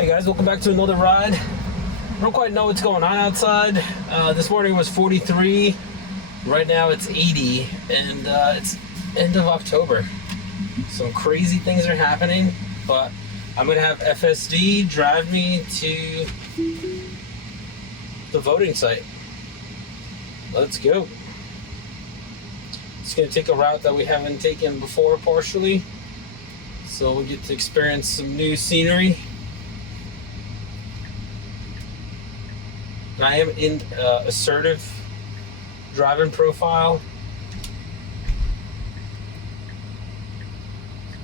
Hey guys, welcome back to another ride. I don't quite know what's going on outside. This morning was 43. Right now it's 80, and it's end of October. Some crazy things are happening, but I'm gonna have FSD drive me to the voting site. Let's go. It's gonna take a route that we haven't taken before partially, so we get to experience some new scenery. I am in assertive driving profile.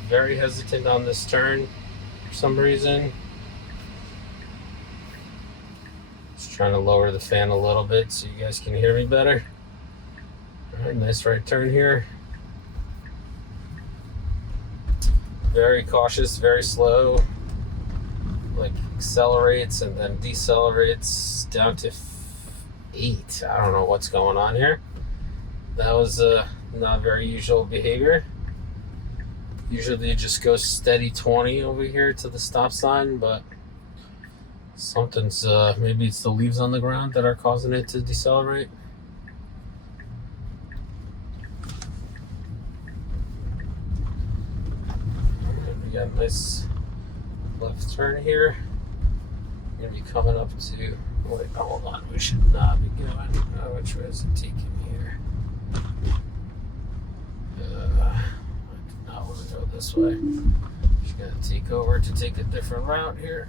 Very hesitant on this turn for some reason. Just trying to lower the fan a little bit so you guys can hear me better. All right, nice right turn here. Very cautious, very slow. Like accelerates and then decelerates down to 8. I don't know what's going on here. That was not very usual behavior. Usually it just goes steady 20 over here to the stop sign, but something's maybe it's the leaves on the ground that are causing it to decelerate. We got a nice left turn here. We're gonna be coming up to. Wait, hold on. We should not be going. Which way is it taking me here? I do not want to go this way. Just gonna take over to take a different route here.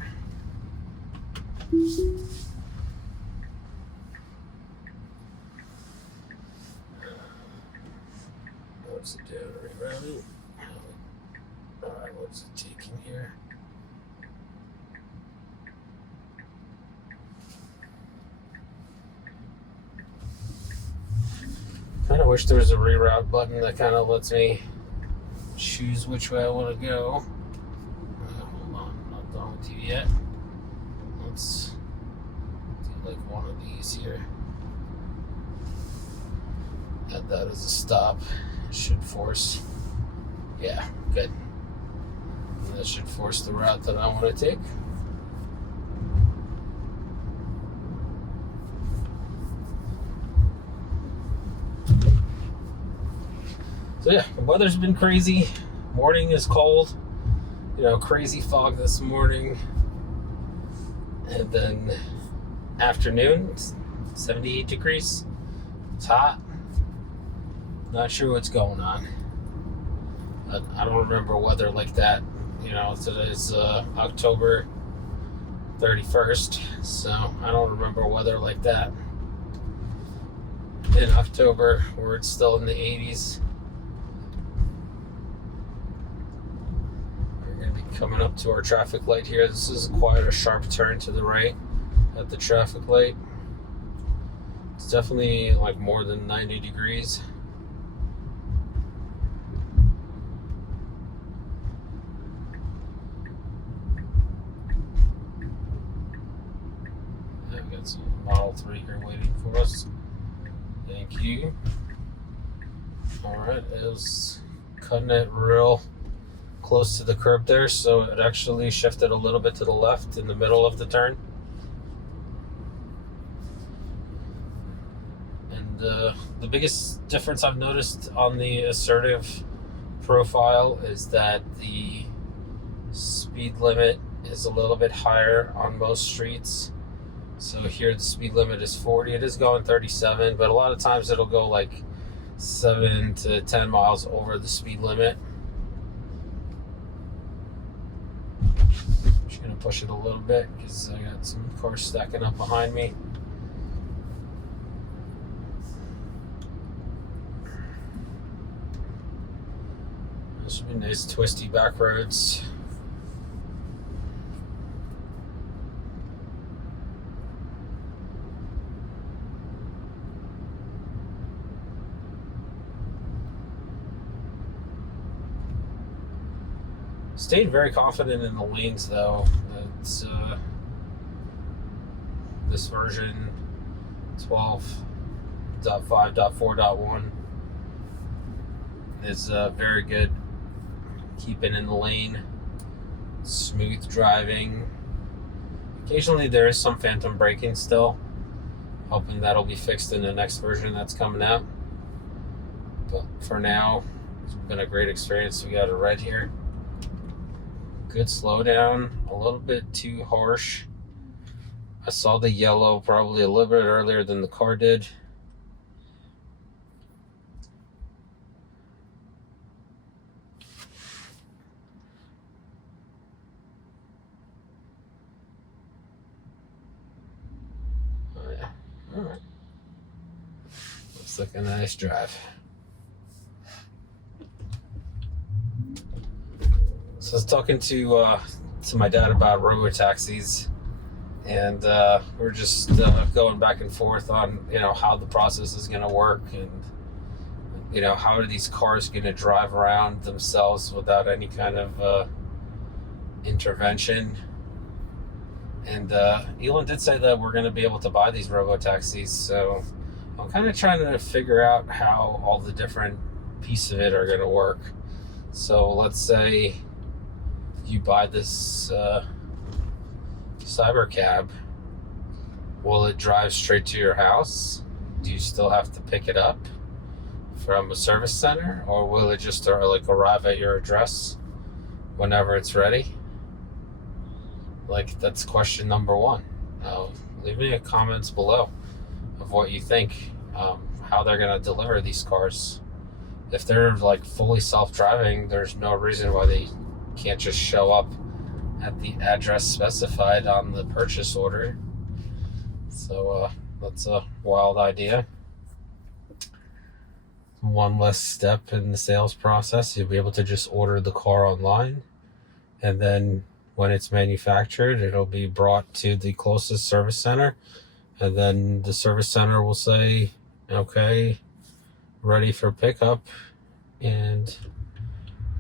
What's it doing? Rerouting? Alright, what's it taking here? Kind of wish there was a reroute button that kind of lets me choose which way I want to go. Hold on, I'm not done with you yet. Let's do like one of these here. Add that as a stop. It should force. Yeah, good. And that should force the route that I want to take. So yeah, the weather's been crazy. Morning is cold. Crazy fog this morning. And then afternoon, it's 78 degrees. It's hot. Not sure what's going on. I don't remember weather like that. Today's October 31st, so I don't remember weather like that in October where it's still in the 80s. Coming up to our traffic light here. This is quite a sharp turn to the right at the traffic light. It's definitely like more than 90 degrees. I've got some Model 3 here waiting for us. Thank you. Alright, it was cutting it real close to the curb there, so it actually shifted a little bit to the left in the middle of the turn. And the biggest difference I've noticed on the assertive profile is that the speed limit is a little bit higher on most streets. So here the speed limit is 40. It is going 37, but a lot of times it'll go like 7 to 10 miles over the speed limit. Push it a little bit because I got some cars stacking up behind me. This should be nice twisty back roads. Stayed very confident in the lanes though. It's this version 12.5.4.1 is very good keeping in the lane, smooth driving, Occasionally there is some phantom braking still. Hoping that'll be fixed in the next version that's coming out. But for now, it's been a great experience. We got a red here. Good slowdown, a little bit too harsh. I saw the yellow probably a little bit earlier than the car did. Oh yeah, all right. Looks like a nice drive. So I was talking to my dad about RoboTaxis, and we're just going back and forth on how the process is going to work, and how are these cars going to drive around themselves without any kind of intervention. And Elon did say that we're going to be able to buy these RoboTaxis, so I'm kind of trying to figure out how all the different pieces of it are going to work. So let's say you buy this cyber cab. Will it drive straight to your house? Do you still have to pick it up from a service center, or will it just arrive at your address whenever it's ready? That's question number one. Leave me a comments below of what you think, how they're going to deliver these cars. If they're fully self-driving, there's no reason why they can't just show up at the address specified on the purchase order. So that's a wild idea. One less step in the sales process. You'll be able to just order the car online, and then when it's manufactured, it'll be brought to the closest service center, and then the service center will say, okay, ready for pickup. And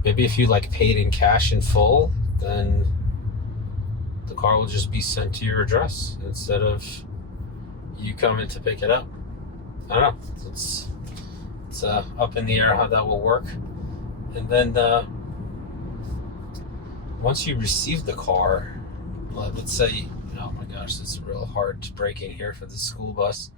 maybe if you paid in cash in full, then the car will just be sent to your address instead of you coming to pick it up. I don't know. It's up in the air how that will work. And then once you receive the car, let's say, oh my gosh, it's real hard to break in here for the school bus.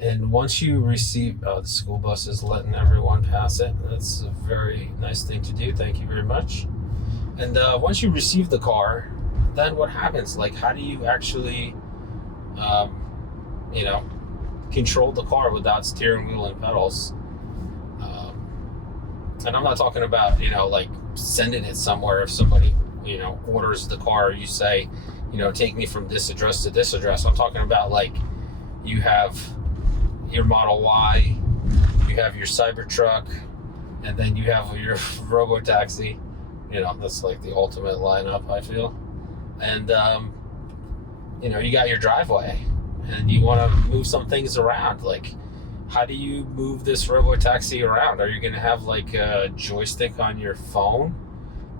And once you receive, the school bus is letting everyone pass it. That's a very nice thing to do. Thank you very much. And once you receive the car, then what happens? How do you actually, control the car without steering wheel and pedals? And I'm not talking about, sending it somewhere. If somebody, orders the car, you say, take me from this address to this address. I'm talking about you have your Model Y, you have your Cybertruck, and then you have your RoboTaxi. That's the ultimate lineup, I feel. And you got your driveway, and you want to move some things around. How do you move this RoboTaxi around? Are you going to have a joystick on your phone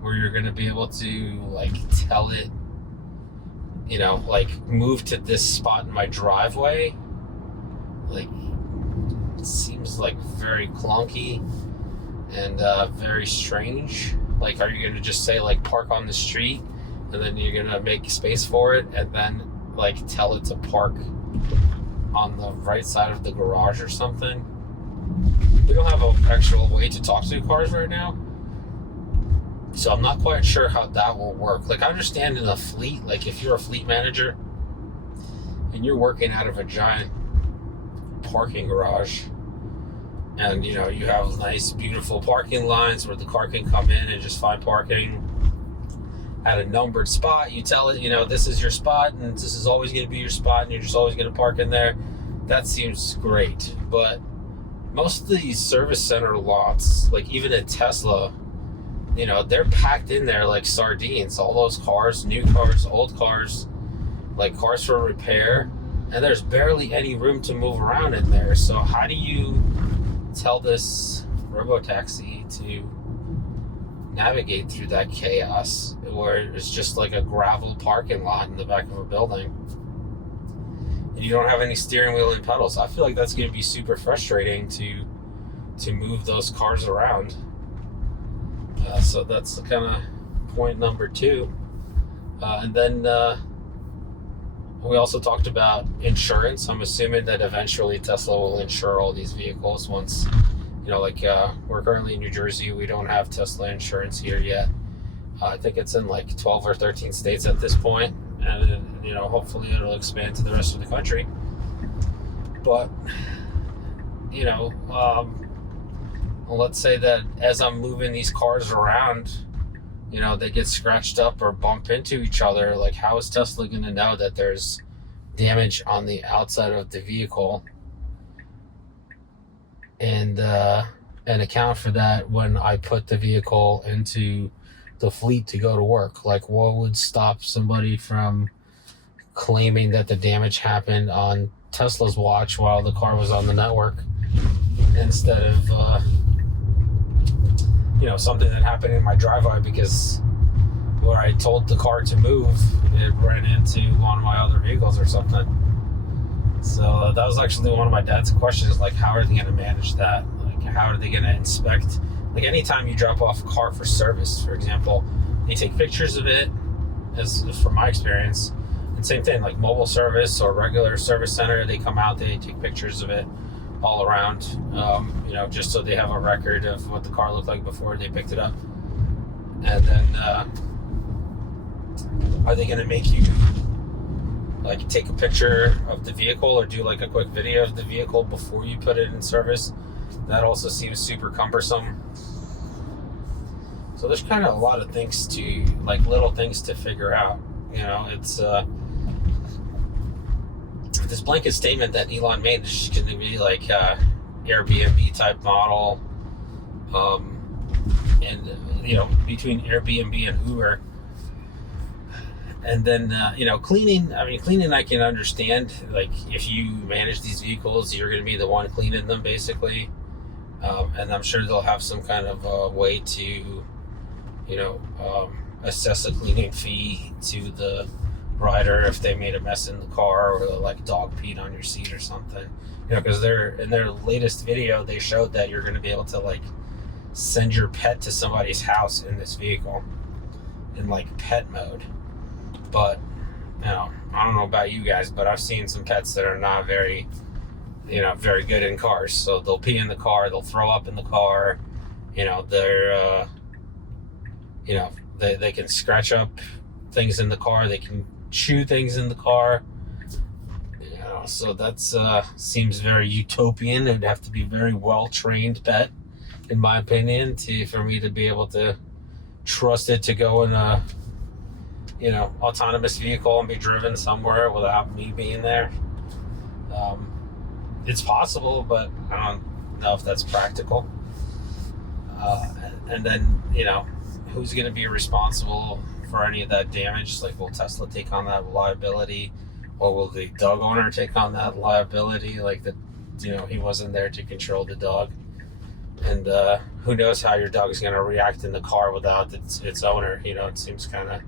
where you're going to be able to tell it, move to this spot in my driveway? It seems very clunky and very strange. Are you going to just say park on the street, and then you're going to make space for it, and then tell it to park on the right side of the garage or something? We don't have an actual way to talk to cars right now, so I'm not quite sure how that will work. I understand in a fleet, if you're a fleet manager and you're working out of a giant parking garage, and you have nice beautiful parking lines where the car can come in and just find parking at a numbered spot. You tell it, this is your spot, and this is always going to be your spot, and you're just always going to park in there. That seems great. But most of these service center lots, even a Tesla, they're packed in there like sardines. All those cars, new cars, old cars, cars for repair, and there's barely any room to move around in there. So how do you tell this RoboTaxi to navigate through that chaos where it's just a gravel parking lot in the back of a building, and you don't have any steering wheel and pedals? I feel that's going to be super frustrating to move those cars around. So that's kind of point number two. And then we also talked about insurance. I'm assuming that eventually Tesla will insure all these vehicles once, we're currently in New Jersey. We don't have Tesla insurance here yet. I think it's in like 12 or 13 states at this point, and hopefully it'll expand to the rest of the country. But let's say that as I'm moving these cars around, they get scratched up or bump into each other. Like, how is Tesla going to know that there's damage on the outside of the vehicle and account for that when I put the vehicle into the fleet to go to work? Like, what would stop somebody from claiming that the damage happened on Tesla's watch while the car was on the network instead of something that happened in my driveway because where I told the car to move, it ran into one of my other vehicles or something. So that was actually one of my dad's questions, like, how are they going to manage that? Like, how are they going to inspect? Like, anytime you drop off a car for service, for example, they take pictures of it, as from my experience. And same thing, like mobile service or regular service center, they come out, they take pictures of it all around, just so they have a record of what the car looked like before they picked it up. And then are they going to make you like take a picture of the vehicle or do like a quick video of the vehicle before you put it in service? That also seems super cumbersome. So there's kind of a lot of things to, like, little things to figure out. It's this blanket statement that Elon made is going to be like Airbnb type model, and between Airbnb and Uber. And then cleaning. I mean, cleaning I can understand. Like, if you manage these vehicles, you're going to be the one cleaning them, basically. And I'm sure they'll have some kind of way to, assess a cleaning fee to the rider if they made a mess in the car or like dog peed on your seat or something. Because in their latest video, they showed that you're going to be able to like send your pet to somebody's house in this vehicle in like pet mode. But I don't know about you guys, but I've seen some pets that are not very very good in cars. So they'll pee in the car, they'll throw up in the car, they're they can scratch up things in the car, they can chew things in the car. So that's seems very utopian. It'd have to be a very well trained pet, in my opinion, for me to be able to trust it to go in a autonomous vehicle and be driven somewhere without me being there. It's possible, but I don't know if that's practical. And then who's going to be responsible for any of that damage? Like, will Tesla take on that liability, or will the dog owner take on that liability? Like, he wasn't there to control the dog, and who knows how your dog is going to react in the car without its owner. It seems kind of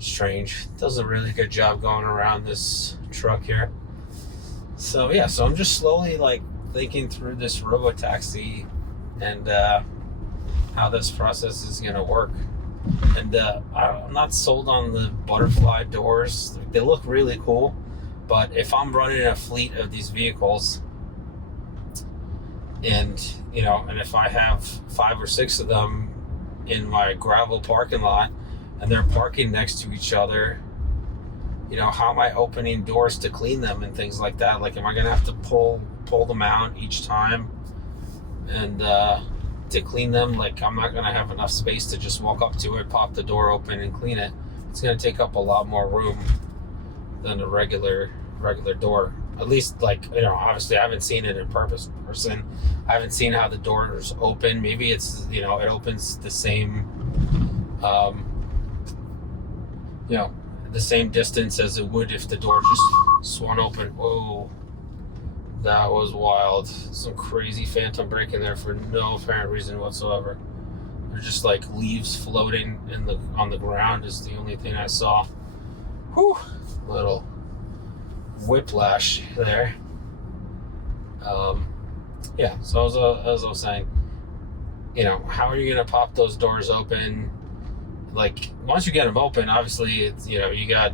strange. It does a really good job going around this truck here. So I'm just slowly like thinking through this RoboTaxi and how this process is going to work. And I'm not sold on the butterfly doors. They look really cool, but if I'm running a fleet of these vehicles and if I have 5 or 6 of them in my gravel parking lot and they're parking next to each other, how am I opening doors to clean them and things like that? Like, am I going to have to pull them out each time and to clean them? Like, I'm not going to have enough space to just walk up to it, pop the door open and clean it. It's going to take up a lot more room than a regular door. At least, like, obviously I haven't seen it in person. I haven't seen how the doors open. Maybe it's, it opens the same, the same distance as it would if the door just swung open. Whoa, that was wild. Some crazy phantom brake in there for no apparent reason whatsoever. They're just like leaves floating on the ground is the only thing I saw. Whew, little whiplash there. So as I was saying, how are you gonna pop those doors open? like, once you get them open, obviously it's, you know, you got,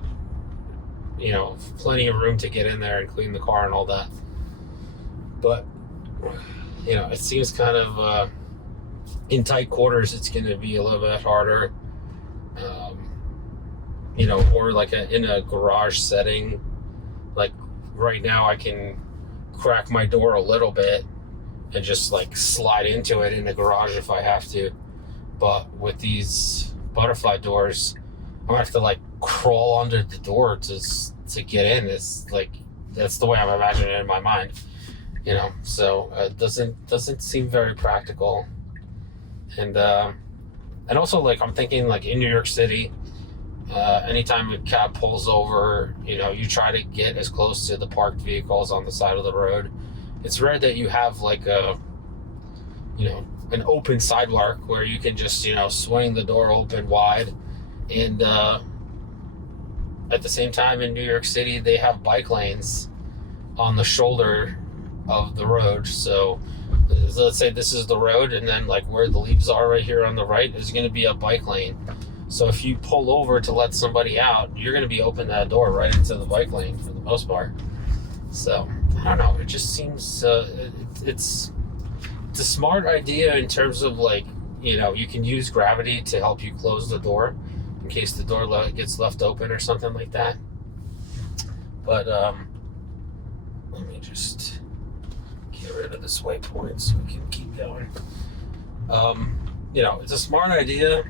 you know, plenty of room to get in there and clean the car and all that. But, you know, it seems kind of in tight quarters, it's going to be a little bit harder. You know, or like in a garage setting, like right now I can crack my door a little bit and just like slide into it in the garage if I have to. But with these butterfly doors, I'm gonna have to like crawl under the door to get in. It's like, that's the way I'm imagining it in my mind, you know. So it doesn't seem very practical. And also, like, I'm thinking, like, in New York City, anytime a cab pulls over, you know, you try to get as close to the parked vehicles on the side of the road. It's rare that you have like a, you know, an open sidewalk where you can just, you know, swing the door open wide. And at the same time, in New York City, they have bike lanes on the shoulder of the road. So let's say this is the road, and then like where the leaves are right here on the right is going to be a bike lane. So if you pull over to let somebody out, you're going to be opening that door right into the bike lane for the most part. So I don't know. It just seems it's a smart idea in terms of, like, you know, you can use gravity to help you close the door in case the door gets left open or something like that. But let me just get rid of this waypoint so we can keep going. You know, it's a smart idea.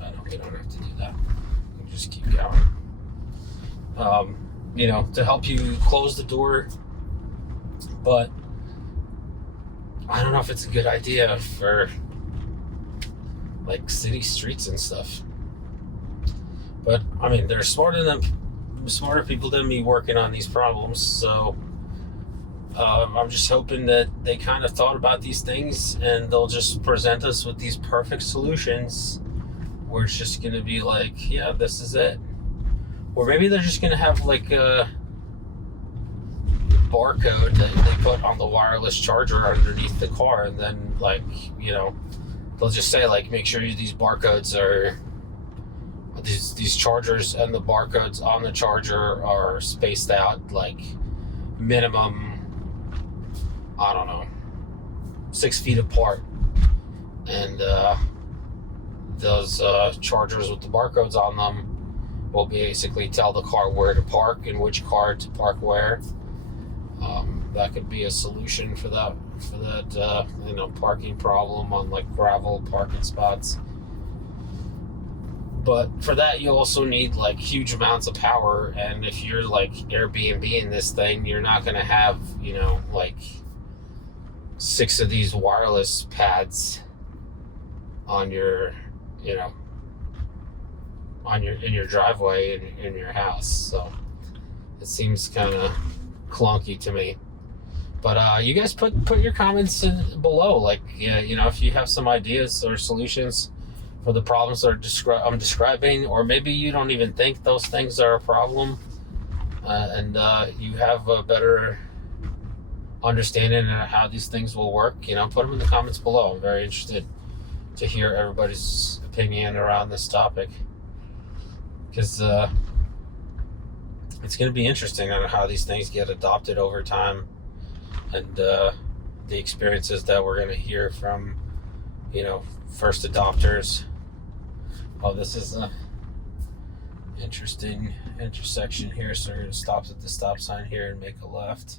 I know we don't have to do that. We can just keep going. You know, to help you close the door. But I don't know if it's a good idea for like city streets and stuff. But I mean, there's smarter people than me working on these problems. So I'm just hoping that they kind of thought about these things and they'll just present us with these perfect solutions where it's just going to be like, yeah, this is it. Or maybe they're just going to have like a barcode that they put on the wireless charger underneath the car, and then, like, you know, they'll just say, like, make sure these barcodes are, these chargers and the barcodes on the charger are spaced out, like, minimum, I don't know, 6 feet apart. And those chargers with the barcodes on them will basically tell the car where to park and which car to park where. That could be a solution for that you know, parking problem on like gravel parking spots. But for that, you also need like huge amounts of power. And if you're like Airbnb-ing this thing, you're not going to have, you know, like 6 of these wireless pads on your, you know, in your driveway in your house. So it seems kind of clunky to me. But you guys put your comments below, like, you know, if you have some ideas or solutions for the problems that I'm describing, or maybe you don't even think those things are a problem, and you have a better understanding of how these things will work, you know, put them in the comments below. I'm very interested to hear everybody's opinion around this topic, because it's going to be interesting on how these things get adopted over time, and the experiences that we're going to hear from, you know, first adopters. Oh, this is a interesting intersection here, so we're going to stop at the stop sign here and make a left,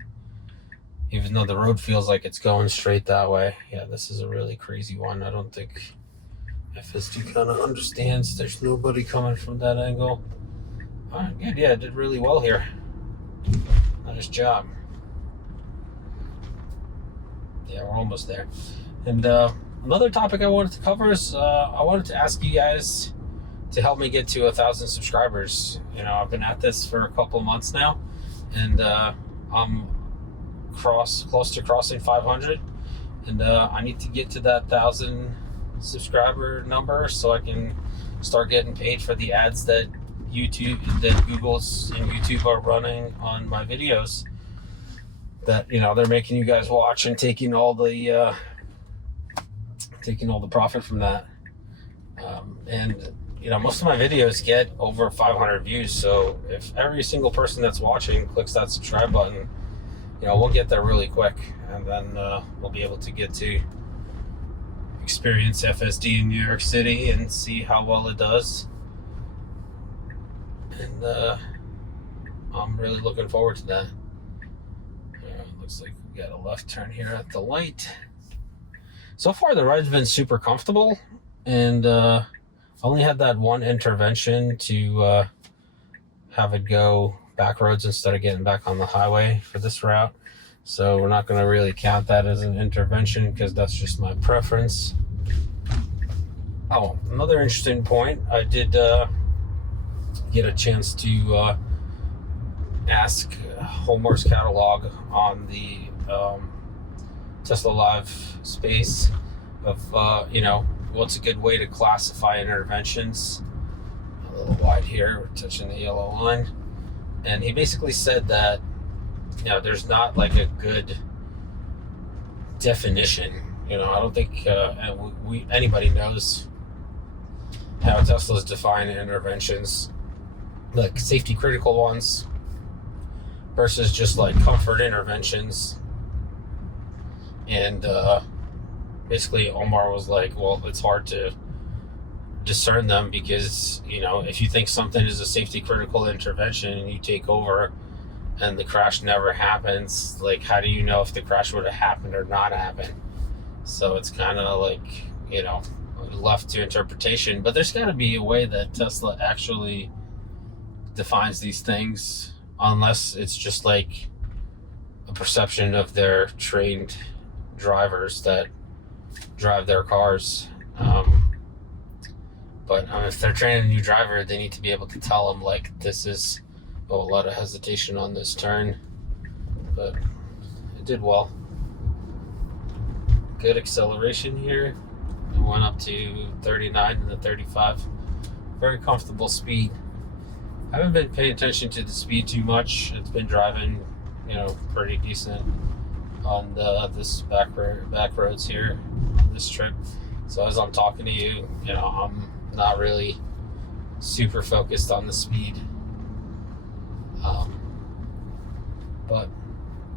even though the road feels like it's going straight that way. Yeah, this is a really crazy one. I don't think FSD kind of understands there's nobody coming from that angle. All right, good. Yeah, I did really well here. Nice job. Yeah, we're almost there. And another topic I wanted to cover is I wanted to ask you guys to help me get to 1,000 subscribers. You know, I've been at this for a couple months now, and I'm close to crossing 500, and I need to get to that 1,000 subscriber number so I can start getting paid for the ads that Google and YouTube are running on my videos, that, you know, they're making you guys watch and taking all the profit from that. And most of my videos get over 500 views. So if every single person that's watching clicks that subscribe button, we'll get there really quick, and then we'll be able to get to experience FSD in New York City and see how well it does. And I'm really looking forward to that. Looks like we got a left turn here at the light. So far, the ride's been super comfortable, and I only had that one intervention to have it go back roads instead of getting back on the highway for this route. So we're not going to really count that as an intervention because that's just my preference. Oh, another interesting point. I did get a chance to ask Homeworks catalog on the Tesla Live space of, what's a good way to classify interventions. A little wide here, we're touching the yellow line. And he basically said that, there's not like a good definition. I don't think anybody knows how Tesla's define interventions, like safety critical ones versus just like comfort interventions. And basically Omar was like, well, it's hard to discern them because, if you think something is a safety critical intervention and you take over and the crash never happens, like, how do you know if the crash would have happened or not happened? So it's kind of like, left to interpretation. But there's got to be a way that Tesla actually defines these things, unless it's just like a perception of their trained drivers that drive their cars. But if they're training a new driver, they need to be able to tell them, like, this is a lot of hesitation on this turn. But it did well. Good acceleration here. It went up to 39 and then 35. Very comfortable speed. I haven't been paying attention to the speed too much. It's been driving, pretty decent on this back roads here, this trip. So as I'm talking to you, I'm not really super focused on the speed. But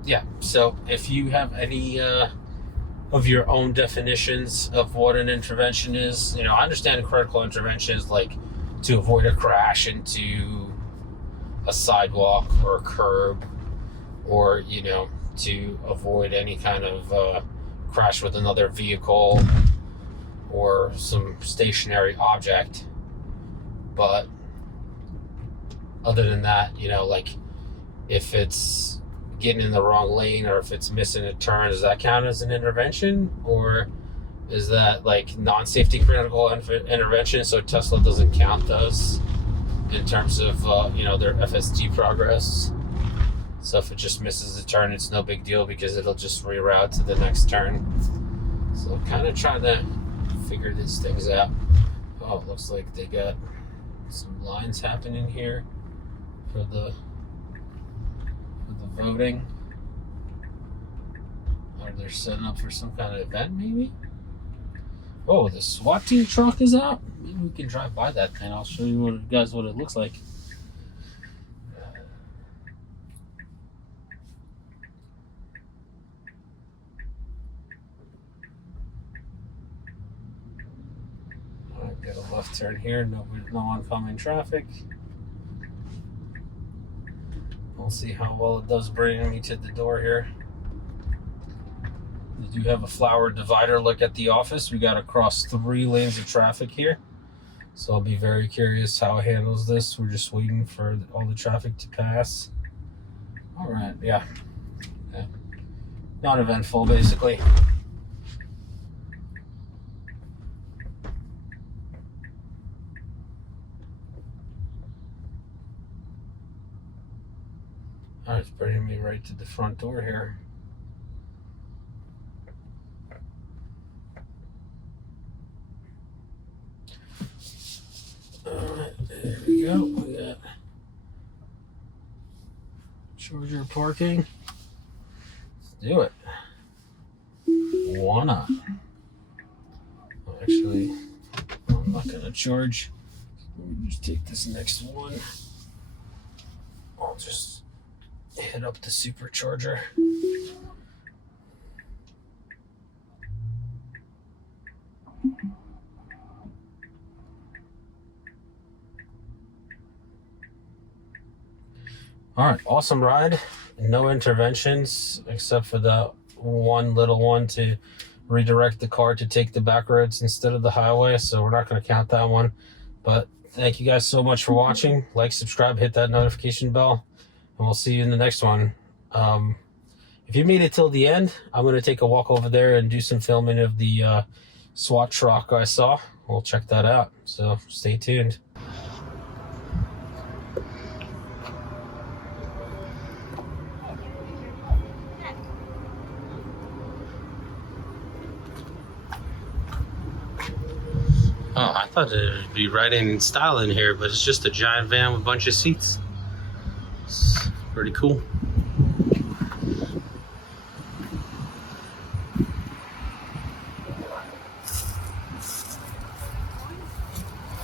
yeah, so if you have any of your own definitions of what an intervention is, I understand critical interventions like to avoid a crash into a sidewalk or a curb, or to avoid any kind of crash with another vehicle or some stationary object. But other than that, like if it's getting in the wrong lane or if it's missing a turn, does that count as an intervention, or is that like non-safety critical intervention, so Tesla doesn't count those in terms of their FSD progress? So if it just misses a turn, it's no big deal because it'll just reroute to the next turn. So kind of trying to figure these things out. Oh, it looks like they got some lines happening here for the voting. Or they're setting up for some kind of event, maybe? Oh, the SWAT team truck is out. Maybe we can drive by that thing. I'll show you guys what it looks like. Alright, got a left turn here. No oncoming traffic. We'll see how well it does bring me to the door here. We do have a flower divider look at the office. We got to cross 3 lanes of traffic here. So I'll be very curious how it handles this. We're just waiting for all the traffic to pass. All right, yeah. Not eventful, basically. All right, it's bringing me right to the front door here. All right, there we go. We got charger parking. Let's do it. Why not? Actually, on the not gonna charge. Let me just take this next one. I'll just hit up the supercharger. All right, awesome ride. No interventions except for the one little one to redirect the car to take the back roads instead of the highway, so we're not going to count that one. But thank you guys so much for watching. Like, subscribe, hit that notification bell, and we'll see you in the next one. If you made it till the end, I'm going to take a walk over there and do some filming of the SWAT truck I saw. We'll check that out, so stay tuned. Oh, I thought it'd be right in style in here, but it's just a giant van with a bunch of seats. It's pretty cool.